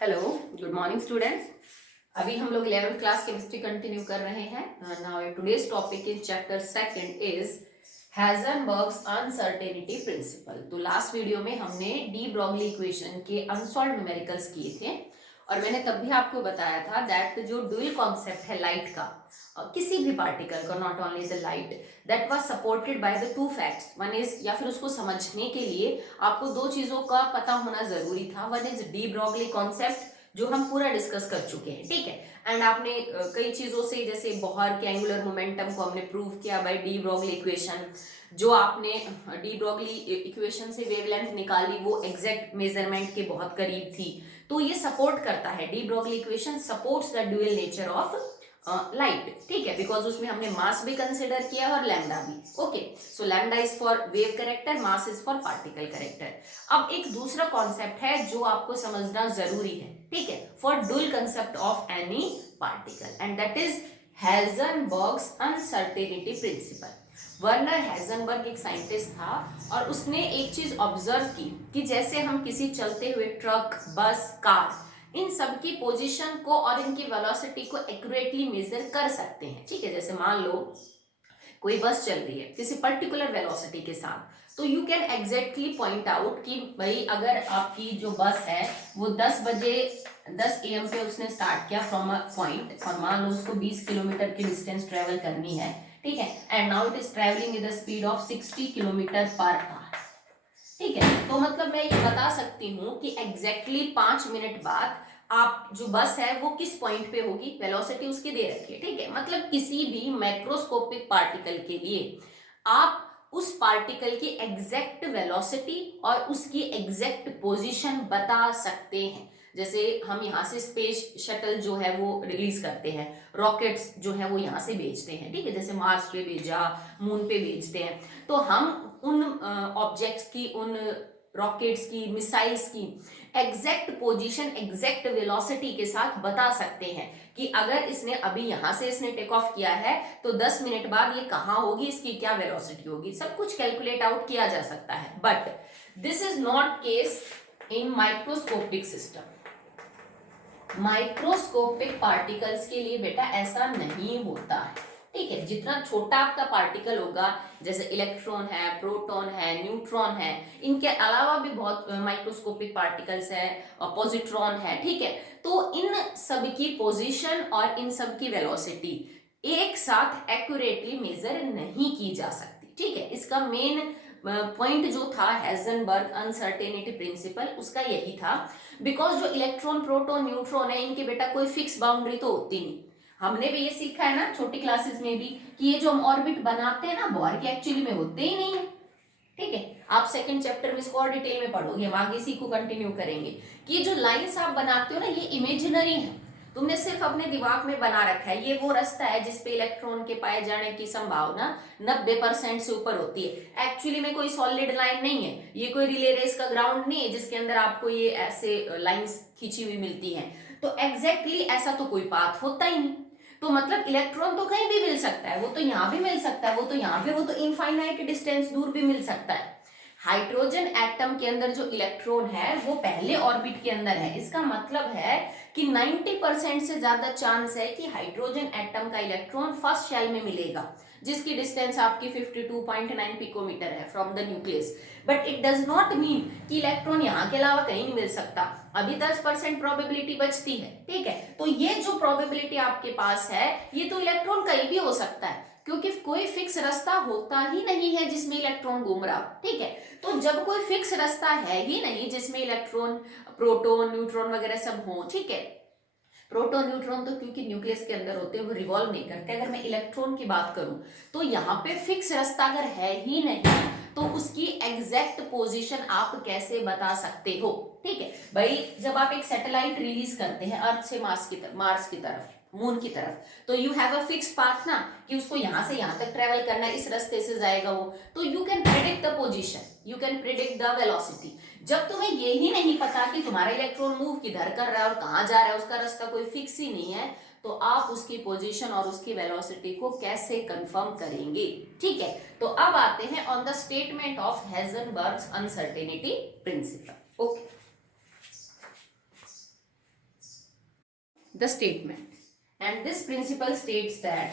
Hello, good morning students. अभी हम लोग 11th क्लास केमिस्ट्री कंटिन्यू कर रहे हैं। Now today's topic in chapter second is Heisenberg's uncertainty principle. तो लास्ट वीडियो में हमने डी ब्रॉगली इक्वेशन के अनसॉल्व्ड न्यूमेरिकल्स किए थे और मैंने तब भी आपको बताया था दैट जो ड्यूअल कॉन्सेप्ट है लाइट का, किसी भी पार्टिकल का, not only the light, that was supported by the two facts. One is, या फिर उसको समझने के लिए आपको दो चीजों का पता होना जरूरी था। One is de Broglie concept जो हम पूरा डिस्कस कर चुके हैं, ठीक है। एंड आपने कई चीजों से, जैसे बोहर के एंगुलर मोमेंटम को हमने प्रूव किया बाय डी ब्रॉगली इक्वेशन। जो आपने डी ब्रॉगली इक्वेशन से वेवलेंथ निकाली वो एग्जैक्ट मेजरमेंट के बहुत करीब थी। तो ये सपोर्ट करता है, D Broglie equation supports the dual nature of light, ठीक है, बिकॉज उसमें हमने मास भी कंसिडर किया और लैम्डा भी। Okay, so lambda is for wave character, mass is for particle character. अब एक दूसरा कॉन्सेप्ट है जो आपको समझना जरूरी है, ठीक है, for dual concept of any particle, and that is Heisenberg's uncertainty principle. Werner Heisenberg एक साइंटिस्ट था और उसने एक चीज ऑब्जर्व की कि जैसे हम किसी चलते हुए ट्रक, बस, कार, इन सब की पोजीशन को और इनकी वेलोसिटी को एक्यूरेटली मेजर कर सकते हैं, ठीक है। जैसे मान लो कोई बस चल रही है किसी पर्टिकुलर वेलोसिटी के साथ, तो you can exactly point out कि भाई अगर आपकी जो बस है वो 10 बजे 10 AM पे उसने स्टार्ट किया फ्रॉम अ पॉइंट, और मान लो उसको 20 किलोमीटर की डिस्टेंस ट्रेवल करनी है, ठीक है, and now it is travelling with the speed of 60 kilometre per hour, ठीक है। तो मतलब मैं ये बता सकती हूँ कि एग्जैक्टली 5 मिनट बाद आप जो बस है वो किस पॉइंट पे होगी, वेलोसिटी उसकी दे रखी है, ठीक है। मतलब किसी भी मैक्रोस्कोपिक पार्टिकल के लिए आप उस पार्टिकल की एग्जैक्ट वेलोसिटी और उसकी एग्जैक्ट पोजीशन बता सकते हैं। जैसे हम यहाँ से स्पेस शटल जो है वो रिलीज करते हैं, रॉकेट्स जो है वो यहाँ से भेजते हैं, ठीक है, जैसे मार्स पे भेजा, मून पे भेजते हैं, तो हम उन ऑब्जेक्ट्स की, उन रॉकेट्स की, मिसाइल्स की एग्जैक्ट पोजीशन, एग्जैक्ट वेलोसिटी के साथ बता सकते हैं कि अगर इसने अभी यहां से इसने टेक ऑफ किया है तो 10 मिनट बाद ये कहां होगी, इसकी क्या वेलोसिटी होगी, सब कुछ कैलकुलेट आउट किया जा सकता है। But this is not case in microscopic system. Microscopic particles के लिए बेटा ऐसा नहीं होता है, ठीक है। जितना छोटा आपका पार्टिकल होगा, जैसे इलेक्ट्रॉन है, प्रोटॉन है, न्यूट्रॉन है, इनके अलावा भी बहुत माइक्रोस्कोपिक पार्टिकल्स है, पॉजिट्रॉन है, ठीक है। तो इन सब की पोजीशन और इन सब की वेलोसिटी एक साथ एक्यूरेटली मेजर नहीं की जा सकती, ठीक है। इसका मेन पॉइंट जो था हाइजेनबर्ग अनसर्टेनिटी प्रिंसिपल, उसका यही था, बिकॉज जो इलेक्ट्रॉन, प्रोटॉन, न्यूट्रॉन है, इनके बेटा कोई फिक्स बाउंड्री तो होती नहीं। हमने भी ये सीखा है ना छोटी क्लासेस में भी कि ये जो हम ऑर्बिट बनाते हैं ना बोर के, एक्चुअली में होते ही नहीं है, ठीक है। आप सेकंड चैप्टर में इसको और डिटेल में पढ़ोगे, हम आगे इसी को कंटिन्यू करेंगे कि जो लाइंस आप बनाते हो ना ये इमेजिनरी है, तुमने सिर्फ अपने दिमाग में बना रखा है। ये वो रास्ता है जिसपे इलेक्ट्रॉन के पाए जाने की संभावना 90% से ऊपर होती है। एक्चुअली में कोई सॉलिड लाइन नहीं है, ये कोई रिले रेस का ग्राउंड नहीं है जिसके अंदर आपको ये ऐसे लाइंस खींची हुई मिलती हैं। तो एग्जैक्टली ऐसा तो कोई पाथ होता ही नहीं। तो मतलब इलेक्ट्रॉन तो कहीं भी मिल सकता है, वो तो यहाँ भी मिल सकता है, वो तो यहाँ पे, वो तो इनफाइनाइट डिस्टेंस दूर भी मिल सकता है। हाइड्रोजन एटम के अंदर जो इलेक्ट्रॉन है वो पहले ऑर्बिट के अंदर है। इसका मतलब है कि 90% से ज्यादा चांस है कि हाइड्रोजन एटम का इलेक्ट्रॉन फर्स्ट शेल में मिलेगा, जिसकी डिस्टेंस आपकी 52.9 पिकोमीटर है from the nucleus. But it does not mean कि इलेक्ट्रॉन यहाँ के अलावा कहीं नहीं मिल सकता। अभी 10% प्रोबेबिलिटी बचती है, ठीक है। तो ये जो प्रोबेबिलिटी आपके पास है, ये तो इलेक्ट्रॉन कहीं भी हो सकता है, क्योंकि कोई फिक्स रास्ता होता ही नहीं है जिसमें इलेक्ट्रॉन घूम रहा, ठीक है। तो जब कोई फिक्स रास्ता है ही नहीं जिसमें इलेक्ट्रॉन, प्रोटॉन, न्यूट्रॉन वगैरह सब हो, ठीक है। प्रोटॉन, न्यूट्रॉन तो क्योंकि न्यूक्लियस के अंदर होते हैं, वो रिवॉल्व नहीं करते। अगर मैं इलेक्ट्रॉन की बात करूं तो यहाँ पे फिक्स रास्ता अगर है ही नहीं तो उसकी एग्जैक्ट पोजीशन आप कैसे बता सकते हो, ठीक है भाई। जब आप एक सैटेलाइट रिलीज करते हैं अर्थ से मार्स की तरफ, मून की तरफ, तो you have a fix path ना कि उसको यहां से यहां तक ट्रेवल करना है, इस रास्ते से जाएगा वो, तो you can predict the position, you can predict the velocity. जब तुम्हें ये ही नहीं पता कि तुम्हारा इलेक्ट्रॉन मूव किधर कर रहा है और कहां जा रहा है, उसका रास्ता कोई फिक्स ही नहीं है, तो आप उसकी पोजीशन और उसकी वेलोसिटी को कैसे कंफर्म करेंगे, ठीक है। तो अब आते हैं on the statement of Heisenberg's uncertainty principle. Okay, the statement, and this principle states that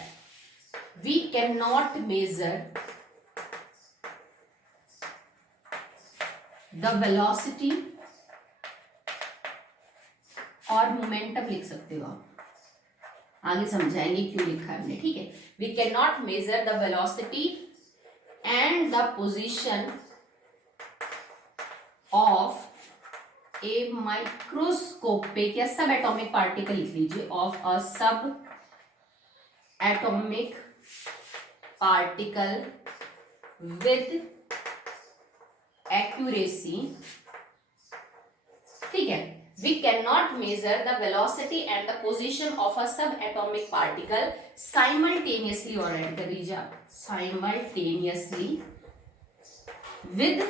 we cannot measure the velocity और मोमेंटम लिख सकते हो आप, आगे समझाएंगे क्यों लिखा है हमने, ठीक है। We can not measure the velocity and the position of a microscopic या सब एटॉमिक पार्टिकल लिख लीजिए, ऑफ अ सब एटॉमिक पार्टिकल विद एक्यूरेसी, ठीक है। We cannot measure the velocity and the position of a subatomic particle simultaneously, और add कर दीजिए आप simultaneously with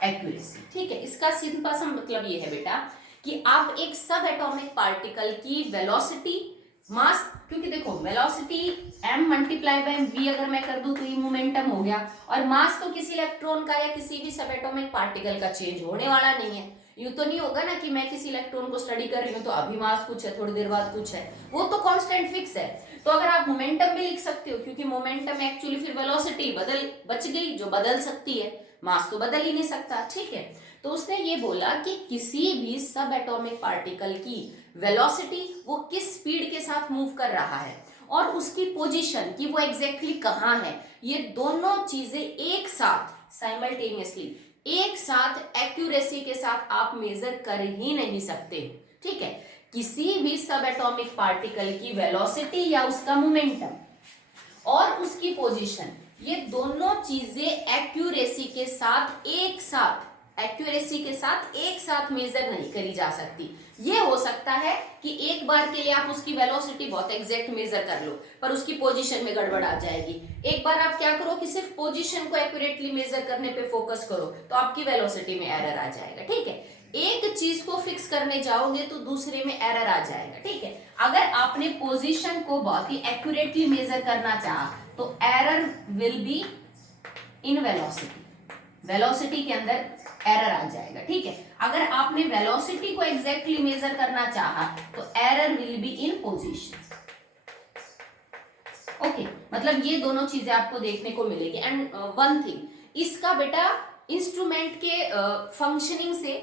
accuracy, ठीक है। इसका सिंपल सा मतलब ये है बेटा कि आप एक सब एटॉमिक पार्टिकल की वेलोसिटी, मास, क्योंकि देखो velocity m multiply by v अगर मैं कर दूं तो ये मोमेंटम हो गया, और मास तो किसी इलेक्ट्रॉन का या किसी भी सब एटॉमिक पार्टिकल का चेंज होने वाला नहीं है। यूं तो नहीं होगा ना कि मैं किसी इलेक्ट्रॉन को स्टडी कर रही हूँ तो अभी मास कुछ है, थोड़ी देर बाद कुछ है, वो तो कांस्टेंट फिक्स है। तो अगर आप मोमेंटम भी लिख सकते हो, क्योंकि मोमेंटम एक्चुअली फिर वेलोसिटी बच गई जो बदल सकती है, मास तो बदल ही नहीं सकता, ठीक है। तो उसने ये बोला कि किसी भी सब एटॉमिक पार्टिकल की वेलोसिटी वो किस स्पीड के साथ मूव कर रहा है और उसकी पोजीशन कि वो एग्जैक्टली कहाँ है, ये दोनों चीजें एक साथ साइमल्टेनियसली, एक साथ एक्यूरेसी के साथ आप मेजर कर ही नहीं सकते, ठीक है। किसी भी सब एटॉमिक पार्टिकल की वेलोसिटी या उसका मोमेंटम और उसकी पोजीशन, ये दोनों चीजें एक्यूरेसी के साथ एक साथ मेजर नहीं करी जा सकती। ये हो सकता है कि एक बार के लिए आप उसकी वेलोसिटी बहुत एग्जैक्ट मेजर कर लो पर उसकी पोजीशन में गड़बड़ आ जाएगी। एक बार आप क्या करो कि सिर्फ पोजीशन को एक्यूरेटली मेजर करने पे फोकस करो तो आपकी वेलोसिटी में एरर आ जाएगा, ठीक है। एक चीज को फिक्स करने जाओगे तो दूसरे में एरर आ जाएगा, ठीक है। अगर आपने पोजीशन को बहुत ही एक्यूरेटली मेजर करना चाहा तो error will be in velocity के अंदर एरर आ जाएगा, ठीक है। अगर आपने वेलोसिटी को एग्जैक्टली मेजर करना चाहा तो error will be in position, okay. मतलब ये दोनों चीजें आपको देखने को मिलेगी। एंड वन थिंग, इसका बेटा इंस्ट्रूमेंट के फंक्शनिंग से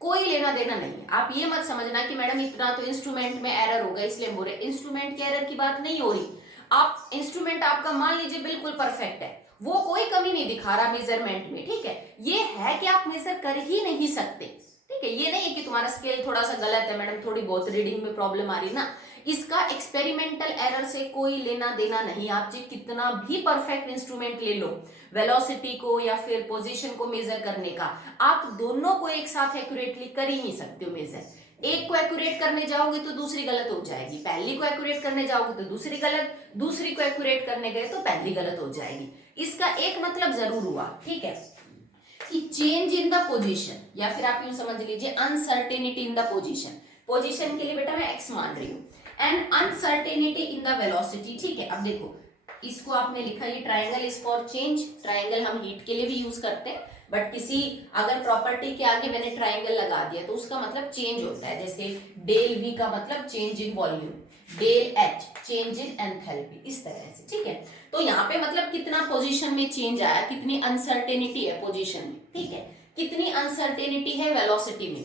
कोई लेना देना नहीं है। आप ये मत समझना कि मैडम इतना तो इंस्ट्रूमेंट में एरर होगा इसलिए बोल रहे, इंस्ट्रूमेंट के एरर की बात नहीं हो रही। आप इंस्ट्रूमेंट आपका मान लीजिए बिल्कुल परफेक्ट है, वो कोई कमी नहीं दिखा रहा मेजरमेंट में, ठीक है। ये है कि आप मेजर कर ही नहीं सकते, ठीक है। ये नहीं है कि तुम्हारा स्केल थोड़ा सा गलत है मैडम, थोड़ी बहुत रीडिंग में प्रॉब्लम आ रही ना, इसका एक्सपेरिमेंटल एरर से कोई लेना देना नहीं। आप जी कितना भी परफेक्ट इंस्ट्रूमेंट ले लो, वेलोसिटी को या फिर पोजीशन को मेजर करने का, आप दोनों को एक साथ एक्यूरेटली कर ही नहीं सकते हो मेजर। एक को एक्यूरेट करने जाओगे तो दूसरी गलत हो जाएगी, पहली को एक्यूरेट करने जाओगे तो दूसरी गलत, दूसरी को एक्यूरेट करने गए तो पहली गलत हो जाएगी। इसका एक मतलब जरूर हुआ, ठीक है, कि चेंज इन द पोजीशन, या फिर आप यूं समझ लीजिए uncertainty in the position. Position के लिए बेटा मैं x मान रही हूँ, and uncertainty in the velocity, ठीक है। अब देखो इसको आपने लिखा, ये triangle is for change. Triangle हम हीट के लिए भी यूज करते हैं, बट किसी अगर प्रॉपर्टी के आगे मैंने ट्राइंगल लगा दिया तो उसका मतलब चेंज होता है। जैसे डेल V का मतलब change in volume, del H change in enthalpy, इस तरह से, ठीक है। तो यहाँ पे मतलब कितना पोजीशन में चेंज आया, कितनी अनसर्टेनिटी है पोजीशन में, ठीक है, कितनी अनसर्टेनिटी है वेलोसिटी में,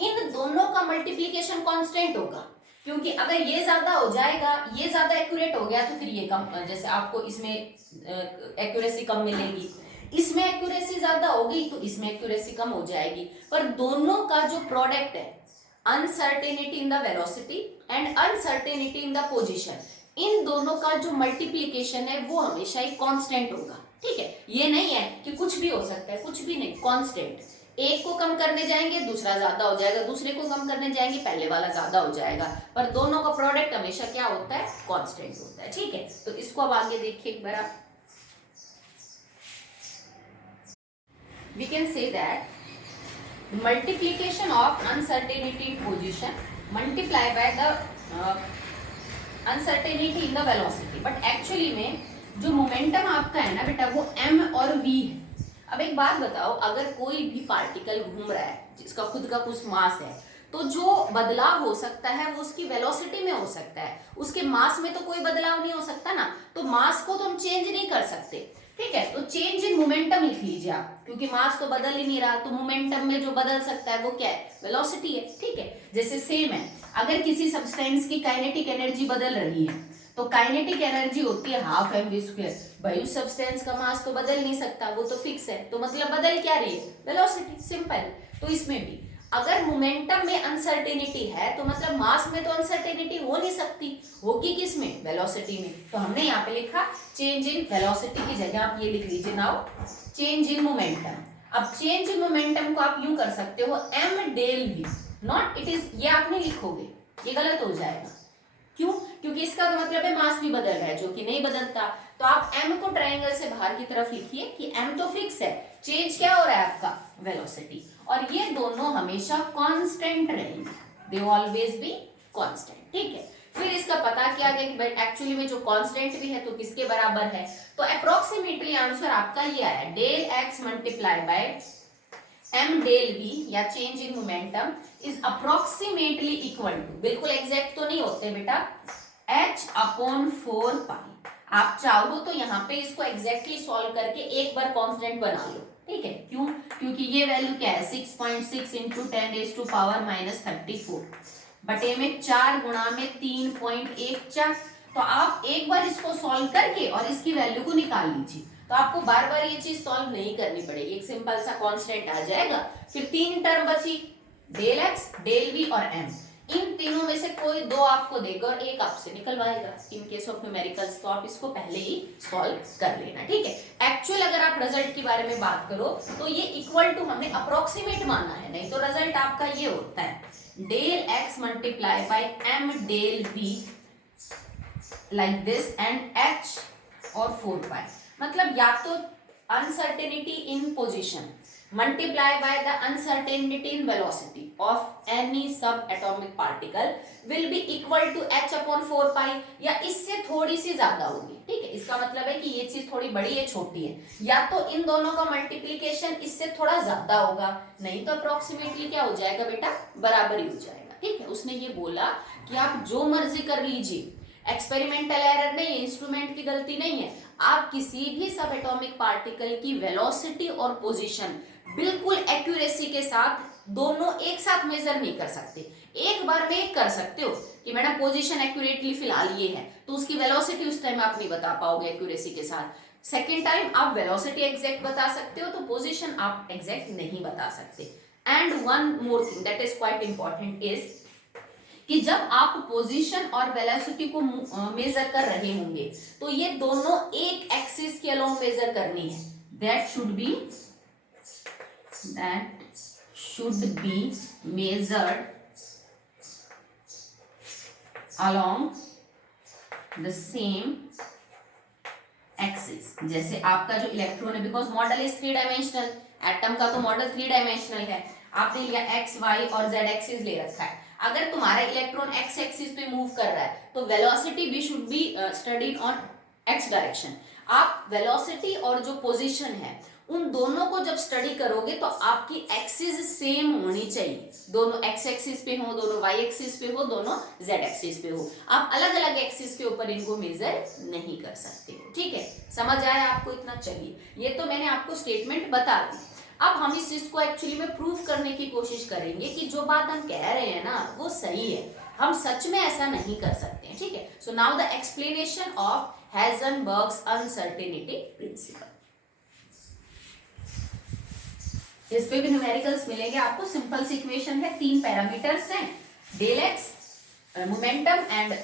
इन दोनों का मल्टीप्लीकेशन कांस्टेंट होगा। क्योंकि अगर ये ज्यादा हो जाएगा, ये ज्यादा एक्यूरेट हो गया तो फिर ये कम, जैसे आपको इसमें एक्यूरेसी कम मिलेगी, इसमें एक्यूरेसी ज्यादा होगी तो इसमें एक्यूरेसी कम हो जाएगी। पर दोनों का जो प्रोडक्ट है, uncertainty in the velocity and uncertainty in the position, इन दोनों का जो मल्टीप्लीकेशन है वो हमेशा ही कांस्टेंट होगा, ठीक है। ये नहीं है कि कुछ भी हो सकता है, कुछ भी नहीं, कांस्टेंट। एक को कम करने जाएंगे दूसरा ज्यादा हो जाएगा, दूसरे को कम करने जाएंगे पहले वाला ज्यादा हो जाएगा, पर दोनों का प्रोडक्ट हमेशा क्या होता है, कांस्टेंट होता है, ठीक है। तो इसको अब आगे देखिए एक बार आप, we can say that multiplication of uncertainty in position multiply by the uncertainty in the velocity, but actually में जो मोमेंटम आपका है ना बेटा वो m और v है। अब एक बात बताओ, अगर कोई भी पार्टिकल घूम रहा है जिसका खुद का कुछ मास है तो जो बदलाव हो सकता है वो उसकी वेलोसिटी में हो सकता है, उसके मास में तो कोई बदलाव नहीं हो सकता ना, तो मास को तो हम चेंज नहीं कर सकते, ठीक है। तो चेंज इन मोमेंटम लिख लीजिए आप, क्योंकि मास तो बदल ही नहीं रहा, तो मोमेंटम में जो बदल सकता है वो क्या है, वेलोसिटी है, ठीक है। जैसे सेम है, अगर किसी सब्सटेंस की काइनेटिक एनर्जी बदल रही है तो काइनेटिक एनर्जी होती है हाफ mv²। भाई उस सब्सटेंस का मास तो बदल नहीं सकता, वो तो फिक्स है, तो मतलब बदल क्या रही है, वेलोसिटी, सिंपल। तो इसमें भी अगर मोमेंटम में अनसर्टेनिटी है तो मतलब मास में तो अनसर्टेनिटी हो नहीं सकती, होगी किसमें, वेलोसिटी में। तो हमने यहाँ पे लिखा चेंज इन वेलोसिटी की जगह आप ये लिख लीजिए नाउ चेंज इन मोमेंटम। अब चेंज इन मोमेंटम को आप यूं कर सकते हो m del v, not it is, ये आप नहीं लिखोगे, ये गलत हो जाएगा। क्यों, क्योंकि इसका तो मतलब है मास भी बदल रहा है, जो कि नहीं बदलता। तो आप m को ट्रायंगल से बाहर की तरफ लिखिए कि m तो फिक्स है, चेंज क्या हो रहा है आपका, वेलोसिटी, और ये दोनों हमेशा कांस्टेंट रहेंगे, दे ऑलवेज बी कांस्टेंट, ठीक है। फिर इसका पता किया गया कि भाई एक्चुअली में जो कांस्टेंट भी है तो किसके बराबर है, तो अप्रोक्सीमेटली आंसर आपका ये आया, del x multiply by m del v या change in momentum is approximately equal to, बिल्कुल एग्जैक्ट तो नहीं होते बेटा, h अपॉन 4 पाई। आप चाहो तो यहाँ पे इसको एग्जैक्टली सॉल्व करके एक बार कांस्टेंट बना लो, ठीक है। क्यों, क्योंकि ये वैल्यू क्या है 6.6 इंटू 10⁻⁻34 बटे में 4 गुणा में 3.14। तो आप एक बार इसको सॉल्व करके और इसकी वैल्यू को निकाल लीजिए, तो आपको बार बार ये चीज सॉल्व नहीं करनी पड़ेगी, एक सिंपल सा कांस्टेंट आ जाएगा। फिर तीन टर्म बची, डेल एक्स, डेल वी और एम, इन तीनों में से कोई दो आपको देगा और एक आपसे निकलवाएगा। इन केस ऑफ न्यूमेरिकल्स तो आप इसको पहले ही सॉल्व कर लेना, ठीक है। एक्चुअल अगर आप रिजल्ट के बारे में बात करो तो ये इक्वल टू हमने अप्रोक्सीमेट माना है, नहीं तो रिजल्ट आपका ये होता है del x multiply by m del v like this and h और 4 पाई, मतलब या तो uncertainty in position multiply by the uncertainty in velocity of any sub atomic particle will be equal to h upon 4 pi, या इससे थोड़ी सी ज्यादा होगी, ठीक है। इसका मतलब है कि ये चीज थोड़ी बड़ी है छोटी है, या तो इन दोनों का मल्टीप्लीकेशन इससे थोड़ा ज्यादा होगा, नहीं तो अप्रोक्सीमेटली क्या हो जाएगा बेटा, बराबर ही हो जाएगा, ठीक है। उसने ये बोला कि आप जो मर्जी कर लीजिए, एक्सपेरिमेंटल एरर नहीं है, इंस्ट्रूमेंट की गलती नहीं है, आप किसी भी सब एटॉमिक पार्टिकल की वेलोसिटी और पोजीशन बिल्कुल एक्यूरेसी के साथ दोनों एक साथ मेजर नहीं कर सकते। एक बार में एक कर सकते हो कि मैडम पोजीशन एक्यूरेटली फिलहाल ये है, तो उसकी वेलोसिटी उस टाइम आप नहीं बता पाओगे एक्यूरेसी के साथ। सेकेंड टाइम आप वेलोसिटी एग्जैक्ट बता सकते हो, तो पोजीशन आप एग्जैक्ट नहीं बता सकते। And one more thing that is quite important is कि जब आप पोजीशन और वेलोसिटी को मेजर कर रहे होंगे तो ये दोनों एक एक्सिस के अलोंग मेजर करनी है, that should be measured along the same axis. जैसे आपका जो इलेक्ट्रॉन है, because model is 3 dimensional, atom का तो मॉडल 3 डायमेंशनल है, आपने लिया एक्स वाई और जेड एक्सिस ले रखा है। अगर तुम्हारा इलेक्ट्रॉन एक्स एक्सिस पे मूव कर रहा है तो वेलोसिटी भी should be studied on x direction. आप वेलोसिटी और जो पोजीशन है उन दोनों को जब स्टडी करोगे तो आपकी एक्सिस सेम होनी चाहिए, दोनों एक्स एक्सिस पे हो, दोनों वाई एक्सिस पे हो, दोनों जेड एक्सिस पे हो। आप अलग अलग एक्सिस के ऊपर इनको मेजर नहीं कर सकते, ठीक है। समझ आया आपको इतना? चलिए, ये तो मैंने आपको स्टेटमेंट बता दी। अब हम इस चीज को एक्चुअली में प्रूव करने की कोशिश करेंगे कि जो बात हम कह रहे हैं ना वो सही है, हम सच में ऐसा नहीं कर सकते, ठीक है। So now the explanation of Heisenberg's uncertainty principle. इस पे भी न्यूमेरिकल्स मिलेंगे आपको। सिंपल सी इक्वेशन है, 3 पैरामीटर्स हैं, डेल एक्स, मोमेंटम एंड,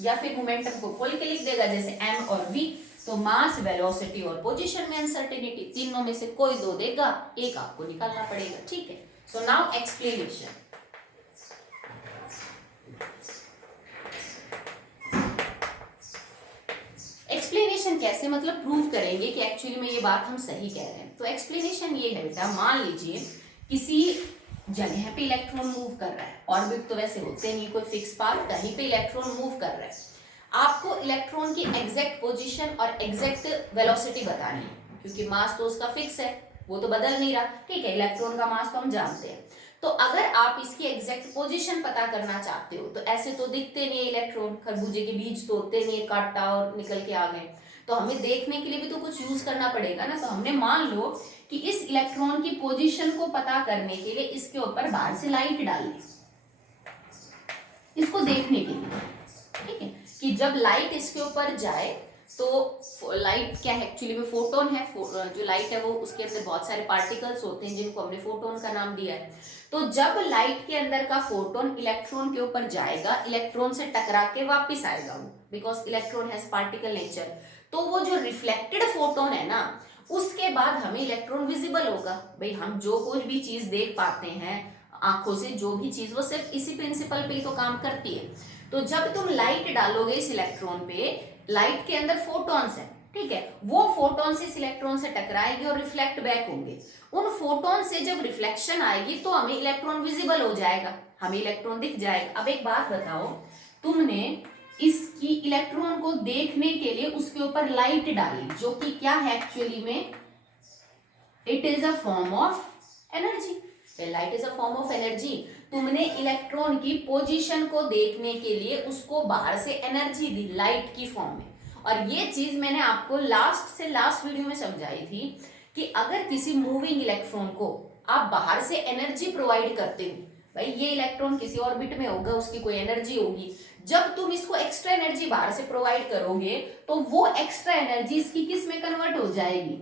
या फिर मोमेंटम को खोल के लिख देगा जैसे m और v, तो मास, वेलोसिटी और पोजीशन में अनसर्टेनिटी, तीनों में से कोई दो देगा, एक आपको निकालना पड़ेगा, ठीक है। So now explanation. एक्सप्लेनेशन कैसे, मतलब प्रूव करेंगे कि एक्चुअली में ये बात हम सही कह रहे हैं। तो एक्सप्लेनेशन ये है बेटा, मान लीजिए किसी जगह पे इलेक्ट्रॉन मूव कर रहा है, ऑर्बिट तो वैसे होते नहीं कोई फिक्स पाथ, कहीं पे इलेक्ट्रॉन मूव कर रहा है, आपको इलेक्ट्रॉन की एग्जैक्ट पोजीशन और एग्जैक्ट वेलोसिटी बतानी है, क्योंकि मास तो उसका फिक्स है, वो तो बदल नहीं रहा, ठीक है। इलेक्ट्रॉन का मास तो हम जानते हैं, तो अगर आप इसकी एग्जैक्ट पोजीशन पता करना चाहते हो, तो ऐसे तो दिखते नहीं इलेक्ट्रॉन, खरबूजे के बीज तो होते नहीं, काटा और निकल के आ गए, तो हमें देखने के लिए भी तो कुछ यूज करना पड़ेगा ना। तो हमने मान लो कि इस इलेक्ट्रॉन की पोजीशन को पता करने के लिए इसके ऊपर बाहर से लाइट डाल दी, इसको देखने के लिए, ठीक है, कि जब लाइट इसके ऊपर जाए तो लाइट क्या है, एक्चुअली में फोटोन है, जो लाइट है वो उसके अंदर बहुत सारे पार्टिकल्स होते हैं जिनको हमने फोटोन का नाम दिया है। तो जब लाइट के अंदर का फोटोन इलेक्ट्रॉन के ऊपर जाएगा, इलेक्ट्रॉन से टकरा के वापिस आएगा वो, because electron has particle nature, तो वो जो रिफ्लेक्टेड फोटोन है ना, उसके बाद हमें इलेक्ट्रॉन विजिबल होगा। भाई हम जो कुछ भी चीज देख पाते हैं आंखों से, जो भी चीज, वो सिर्फ इसी प्रिंसिपल पे ही तो काम करती है। तो जब तुम लाइट डालोगे इस इलेक्ट्रॉन पे, लाइट के अंदर फोटॉन्स है, ठीक है, वो फोटॉन्स इस इलेक्ट्रॉन से टकराएगी और रिफ्लेक्ट बैक होंगे। उन फोटोन से जब रिफ्लेक्शन आएगी तो हमें इलेक्ट्रॉन विजिबल हो जाएगा, हमें इलेक्ट्रॉन दिख जाएगा। अब एक बात बताओ, तुमने इसकी इलेक्ट्रॉन को देखने के लिए उसके ऊपर लाइट डाली, जो कि क्या है एक्चुअली में, it is a form of energy. Light is a form of energy. तुमने इलेक्ट्रॉन की पोजीशन को देखने के लिए उसको बाहर से एनर्जी दी लाइट की फॉर्म में। और ये चीज मैंने आपको लास्ट से लास्ट वीडियो में समझाई थी कि अगर किसी मूविंग इलेक्ट्रॉन को आप बाहर से एनर्जी प्रोवाइड करते हो, भाई ये इलेक्ट्रॉन किसी ऑर्बिट में होगा, उसकी कोई एनर्जी होगी, जब तुम इसको एक्स्ट्रा एनर्जी बाहर से प्रोवाइड करोगे तो वो एक्स्ट्रा एनर्जी इसकी किस में कन्वर्ट हो जाएगी,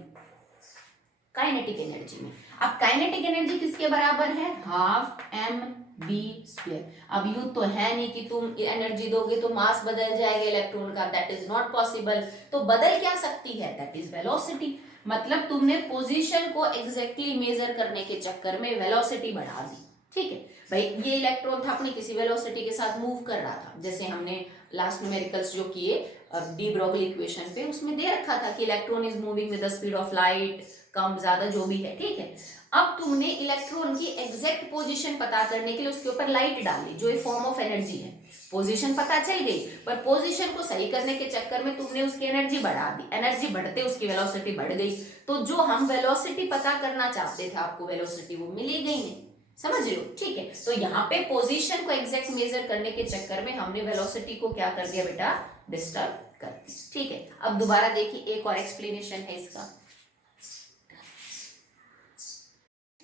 काइनेटिक एनर्जी में। अब काइनेटिक एनर्जी किसके बराबर है, हाफ एम बी स्क्वायर। अब यू तो है नहीं कि तुम एनर्जी दोगे तो मास बदल जाएगा इलेक्ट्रॉन का, दैट इज नॉट पॉसिबल। तो बदल क्या सकती है, दैट इज वेलोसिटी। मतलब तुमने पोजीशन को एग्जैक्टली मेजर करने के चक्कर में वेलोसिटी बढ़ा दी, ठीक है। भाई ये इलेक्ट्रॉन था अपनी किसी वेलोसिटी के साथ मूव कर रहा था, जैसे हमने लास्ट न्यूमेरिकल्स जो किए डी ब्रोगली इक्वेशन पे, उसमें दे रखा था कि electron is moving with the speed of light, कम ज्यादा जो भी है, ठीक है। अब तुमने इलेक्ट्रॉन की एग्जैक्ट पोजीशन पता करने के लिए उसके ऊपर लाइट डाली, जो एक फॉर्म ऑफ एनर्जी है। पोजीशन पता चल गई, पर पोजीशन को सही करने के चक्कर में तुमने उसकी एनर्जी बढ़ा दी, एनर्जी बढ़ते उसकी वेलोसिटी बढ़ गई। तो जो हम वेलोसिटी पता करना चाहते थे, आपको वेलोसिटी वो मिली गई नहीं, समझ रहे हो, ठीक है। तो यहाँ पे पोजीशन को एग्जैक्ट मेजर करने के चक्कर में हमने वेलोसिटी को क्या कर दिया बेटा, डिस्टर्ब कर दिया, ठीक है। अब दोबारा देखिए, एक और एक्सप्लेनेशन है इसका।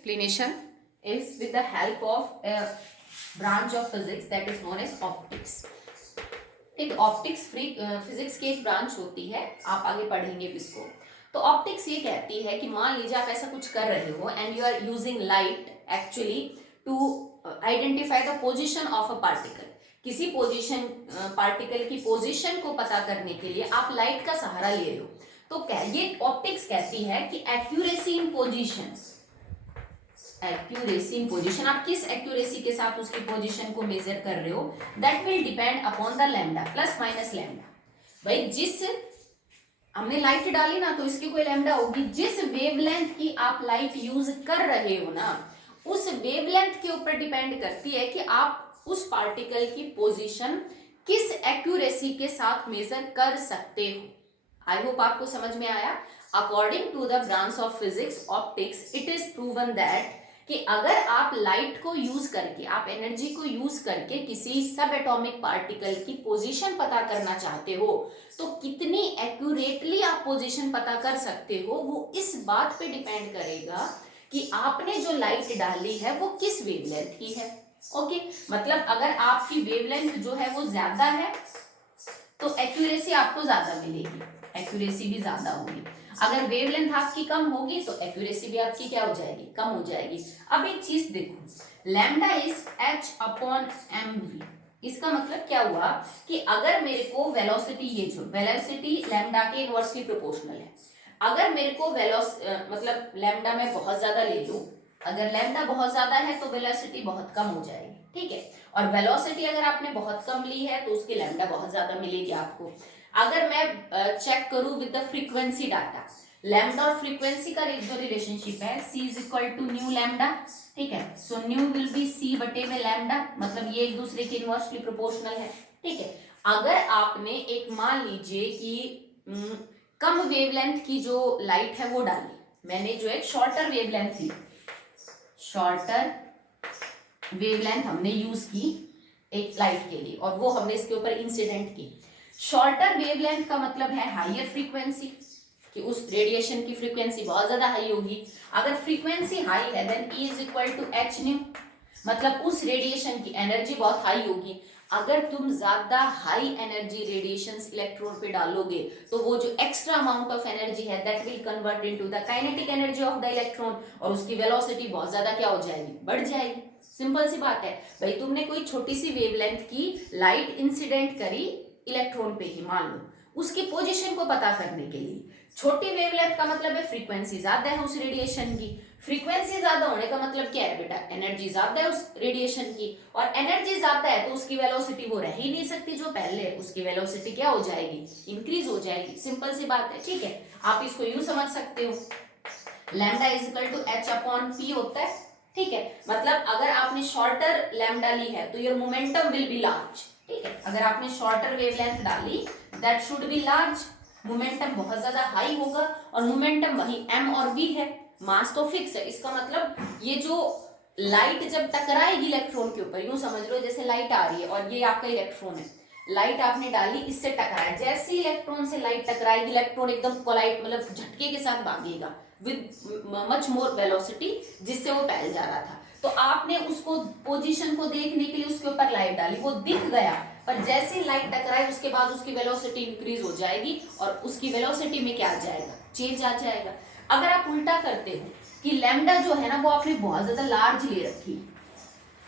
Explanation is with the help of a branch of physics that is known as optics. एक ऑप्टिक्स फिजिक्स की एक ब्रांच होती है, आप आगे पढ़ेंगे इसको। तो ऑप्टिक्स ये कहती है कि मान लीजिए आप ऐसा कुछ कर रहे हो and you are using light actually to identify the position of a particle. किसी पोजीशन पार्टिकल की पोजीशन को पता करने के लिए आप लाइट का सहारा ले रहे हो। तो ये ऑप्टिक्स कहती है कि accuracy in position, accuracy in position, आप किस एक्यूरेसी के साथ उसकी पोजीशन को मेजर कर रहे हो, that will depend upon the lambda plus minus lambda. भाई जिस हमने लाइट डाली ना, तो इसकी कोई लैम्डा होगी, जिस वेवलेंथ की आप लाइट यूज कर रहे हो ना, उस वेवलेंथ के ऊपर डिपेंड करती है कि आप उस पार्टिकल की पोजीशन किस एक्यूरेसी के साथ मेजर कर सकते हो। आई होप आपको समझ में आया। According to the branch of physics optics, it is proven that कि अगर आप लाइट को यूज करके, आप एनर्जी को यूज करके किसी सब एटॉमिक पार्टिकल की पोजीशन पता करना चाहते हो, तो कितनी एक्यूरेटली आप पोजीशन पता कर सकते हो, वो इस बात पे डिपेंड करेगा कि आपने जो लाइट डाली है वो किस वेवलेंथ की है। ओके, मतलब अगर आपकी वेवलेंथ जो है वो ज्यादा है तो एक्यूरेसी आपको ज्यादा मिलेगी, एक्यूरेसी भी ज्यादा होगी। अगर वेवलेंथ आपकी कम होगी तो एक्यूरेसी भी आपकी क्या हो जाएगी, कम हो जाएगी। अब एक चीज देखो, lambda is h upon mv। इसका मतलब क्या हुआ कि अगर मेरे को वेलोसिटी, ये जो वेलोसिटी लैम्डा के इनवर्सली प्रोपोर्शनल है, अगर मेरे को मतलब लैम्डा में बहुत ज्यादा ले लूं, अगर लैम्डा बहुत ज्यादा है तो वेलोसिटी बहुत कम हो जाएगी, ठीक है। और वेलोसिटी अगर आपने बहुत कम ली है तो उसकी लैम्डा बहुत ज्यादा मिलेगी आपको। अगर मैं चेक करूं with the frequency data, lambda और फ्रीक्वेंसी का जो रिलेशनशिप है, c is equal to nu lambda, ठीक है। So nu will be c बटे में लैम्डा, मतलब ये एक दूसरे के इनवर्सली प्रोपोर्शनल है, ठीक है। अगर आपने एक मान लीजिए कि कम वेवलेंथ की जो लाइट है वो डाली, मैंने जो एक शॉर्टर वेवलेंथ ली, शॉर्टर वेवलेंथ हमने यूज की एक लाइट के लिए और वो हमने इसके ऊपर इंसिडेंट की। शॉर्टर वेवलेंथ का मतलब है हायर फ्रीक्वेंसी, कि उस रेडिएशन की फ्रीक्वेंसी बहुत ज्यादा हाई होगी। अगर फ्रीक्वेंसी हाई है then E is equal to H nu, मतलब उस रेडिएशन की एनर्जी बहुत हाई होगी। अगर तुम ज्यादा हाई एनर्जी रेडिएशंस इलेक्ट्रॉन पे डालोगे तो वो जो एक्स्ट्रा अमाउंट ऑफ एनर्जी है that will convert into the kinetic energy of the electron, और उसकी वेलोसिटी बहुत ज्यादा क्या हो जाएगी, बढ़ जाएगी। सिंपल सी बात है भाई, तुमने कोई छोटी सी वेवलेंथ की लाइट इंसिडेंट करी इलेक्ट्रॉन पे ही, मान लो, उसकी पोजीशन को पता करने के लिए। छोटी वेवलेंथ का मतलब है फ्रीक्वेंसी ज्यादा है उस रेडिएशन की, फ्रीक्वेंसी ज्यादा होने का मतलब क्या है बेटा, एनर्जी ज्यादा है उस रेडिएशन की, और एनर्जी ज्यादा है तो उसकी वेलोसिटी वो रह ही नहीं सकती जो पहले है, उसकी वेलोसिटी क्या हो जाएगी, इंक्रीज हो जाएगी। सिंपल सी बात है, ठीक है। आप इसको यूं समझ सकते हो, lambda is equal to H upon P होता है, ठीक है। मतलब अगर आपने शॉर्टर लैम्डा ली है तो your momentum will be large, ठीक है। अगर आपने शॉर्टर वेवलेंथ डाली that should be large, momentum बहुत ज्यादा हाई होगा, और मोमेंटम वही m और v है, मास तो फिक्स है। इसका मतलब ये जो लाइट जब टकराएगी इलेक्ट्रॉन के ऊपर, यूं समझ लो जैसे लाइट आ रही है और ये आपका इलेक्ट्रॉन है, लाइट आपने डाली, इससे टकराए, जैसे ही इलेक्ट्रॉन से लाइट टकराएगी इलेक्ट्रॉन एकदम कोलाइड मतलब झटके के साथ भागेगा विद मच मोर वेलोसिटी जिससे वो फैल जा रहा था। तो आपने उसको पोजीशन को देखने के लिए उसके ऊपर लाइट डाली, वो दिख गया, पर जैसे ही लाइट टकराए उसके बाद उसकी वेलोसिटी इंक्रीज हो जाएगी और उसकी वेलोसिटी में क्या आ जाएगा, चेंज आ जाएगा। अगर आप उल्टा करते हो कि लैम्डा जो है ना वो आपने बहुत ज्यादा लार्ज ले रखी,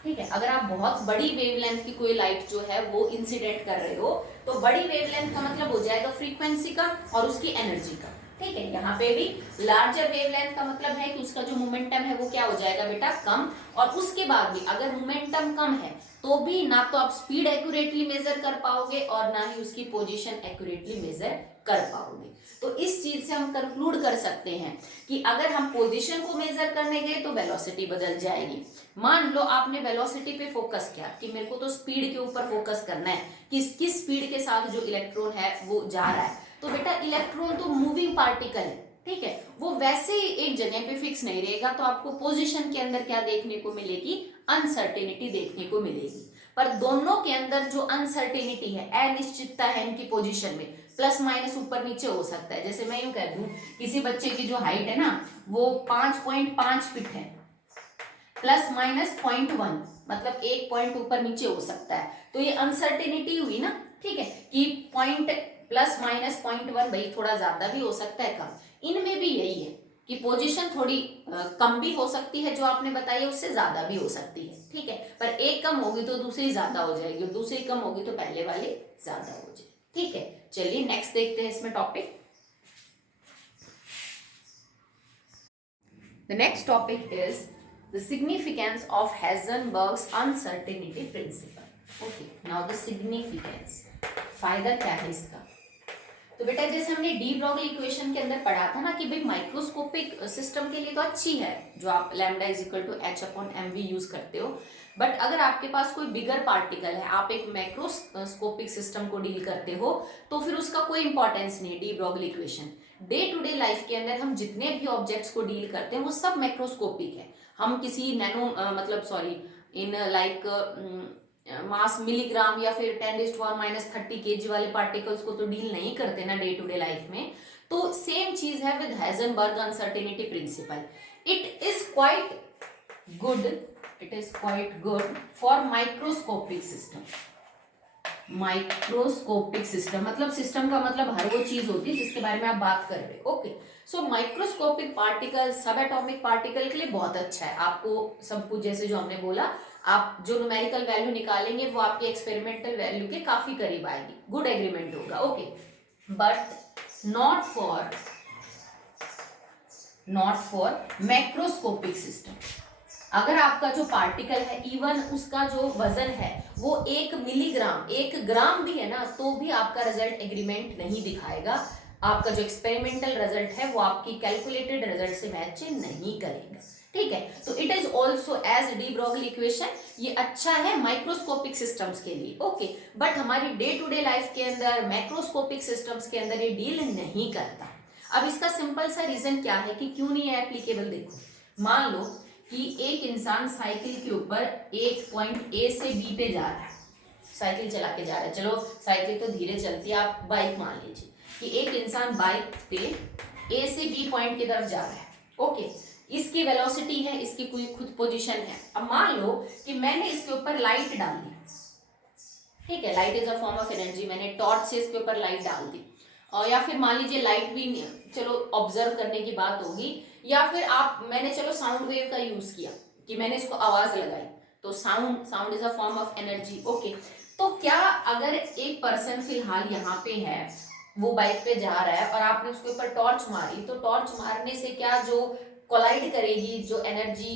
ठीक है। अगर आप बहुत बड़ी वेवलेंथ की कोई लाइट जो है वो इंसिडेंट कर रहे हो तो बड़ी वेवलेंथ का मतलब हो जाएगा फ्रीक्वेंसी का और उसकी एनर्जी का, ठीक है। यहाँ पे भी लार्जर वेवलेंथ का मतलब है कि उसका जो मोमेंटम है वो क्या हो जाएगा बेटा, कम, और उसके बाद भी अगर मोमेंटम कम है तो भी ना तो आप स्पीड एक्यूरेटली मेजर कर पाओगे और ना ही उसकी पोजीशन एक्यूरेटली मेजर कर पाओगे। तो इस चीज से हम कंक्लूड कर सकते हैं कि अगर हम पोजीशन को मेजर करने गए तो वेलोसिटी बदल जाएगी। मान लो आपने वेलोसिटी पे फोकस किया कि मेरे को तो स्पीड के ऊपर फोकस करना है कि किस स्पीड के साथ जो इलेक्ट्रॉन है वो जा रहा है, तो बेटा इलेक्ट्रॉन तो मूविंग पार्टिकल है, ठीक है, वो वैसे ही एक जगह पे फिक्स नहीं रहेगा, तो आपको पोजीशन के अंदर क्या देखने को मिलेगी, अनसर्टेनिटी देखने को मिलेगी। पर दोनों के अंदर जो अनसर्टेनिटी है, अनिश्चितता है इनकी पोजीशन में, प्लस माइनस ऊपर नीचे हो सकता है। जैसे मैं यूं कह दूं किसी बच्चे की जो हाइट है ना वो 5.5 फीट है, प्लस माइनस 0.1 मतलब 1 पॉइंट ऊपर नीचे हो सकता है, तो ये अनसर्टेनिटी हुई ना, ठीक है, कि पॉइंट प्लस माइनस 0.1 भाई थोड़ा ज्यादा भी हो सकता है, कम। इनमें भी यही है कि पोजीशन थोड़ी कम भी हो सकती है, जो आपने बताई है उससे ज्यादा भी हो सकती है, ठीक है। पर एक कम होगी तो दूसरी ज्यादा हो जाएगी और दूसरी कम होगी तो पहले वाली ज्यादा हो जाएगी, ठीक है। चलिए नेक्स्ट देखते हैं इसमें topic. The next topic is the significance of Heisenberg's uncertainty principle. Okay, now the significance, फायदा क्या है इसका। तो बेटा जैसे हमने डी ब्रॉगली इक्वेशन के अंदर पढ़ा था ना कि भाई माइक्रोस्कोपिक सिस्टम के लिए तो अच्छी है जो आप lambda is equal to H upon M V use करते हो, बट अगर आपके पास कोई बिगर पार्टिकल है, आप एक मैक्रोस्कोपिक सिस्टम को डील करते हो, तो फिर उसका कोई इंपॉर्टेंस नहीं। De Broglie equation day to day life के अंदर हम जितने भी ऑब्जेक्ट्स को डील करते हैं वो सब मैक्रोस्कोपिक है। हम किसी नैनो मतलब sorry in like mass milligram या फिर 10⁻⁻30 kg वाले पार्टिकल्स को तो डील नहीं करते ना डे टू डे लाइफ में। तो सेम चीज है with Heisenberg uncertainty principle. It is quite good for microscopic system. Microscopic system मतलब सिस्टम का मतलब हर वो चीज होती है जिसके बारे में आप बात कर रहे हो। ओके, सो माइक्रोस्कोपिक पार्टिकल सब एटॉमिक पार्टिकल के लिए बहुत अच्छा है। आपको सब कुछ जैसे जो हमने बोला, आप जो न्यूमेरिकल वैल्यू निकालेंगे वो आपके एक्सपेरिमेंटल वैल्यू के काफी करीब आएगी, गुड एग्रीमेंट होगा। Okay, but not for macroscopic system. अगर आपका जो पार्टिकल है इवन उसका जो वजन है वो 1 मिलीग्राम 1 ग्राम भी है ना, तो भी आपका रिजल्ट एग्रीमेंट नहीं दिखाएगा। आपका जो एक्सपेरिमेंटल रिजल्ट है वो आपकी कैलकुलेटेड रिजल्ट से मैच नहीं करेगा, ठीक है। तो it is also as de Broglie equation, ये अच्छा है माइक्रोस्कोपिक सिस्टम्स के लिए। ओके, बट हमारी डे टू डे लाइफ के अंदर मैक्रोस्कोपिक सिस्टम्स के अंदर ये डील नहीं करता। अब इसका सिंपल सा रीजन क्या है कि क्यों नहीं है एप्लीकेबल। देखो, मान लो कि एक इंसान साइकिल के ऊपर एक पॉइंट ए से बी पे जा रहा है, साइकिल चला के जा रहा है, चलो साइकिल तो धीरे चलती है, आप बाइक मान लीजिए कि एक इंसान बाइक पे ए से बी पॉइंट की तरफ जा रहा है। ओके, इसकी वेलोसिटी है, इसकी कोई खुद पोजीशन है। अब मान लो कि मैंने इसके ऊपर लाइट डाल दी, ठीक है, light is a form of energy, मैंने टॉर्च से इसके ऊपर लाइट डाल दी, और या फिर मान लीजिए लाइट भी चलो ऑब्जर्व करने की बात होगी, या फिर मैंने चलो साउंड वेव का यूज किया कि मैंने इसको आवाज लगाई, तो sound is a form of energy. Okay, तो क्या अगर एक पर्सन फिलहाल यहाँ पे है, वो बाइक पे जा रहा है और आपने उसके ऊपर टॉर्च मारी, तो टॉर्च मारने से क्या जो कोलाइड करेगी जो एनर्जी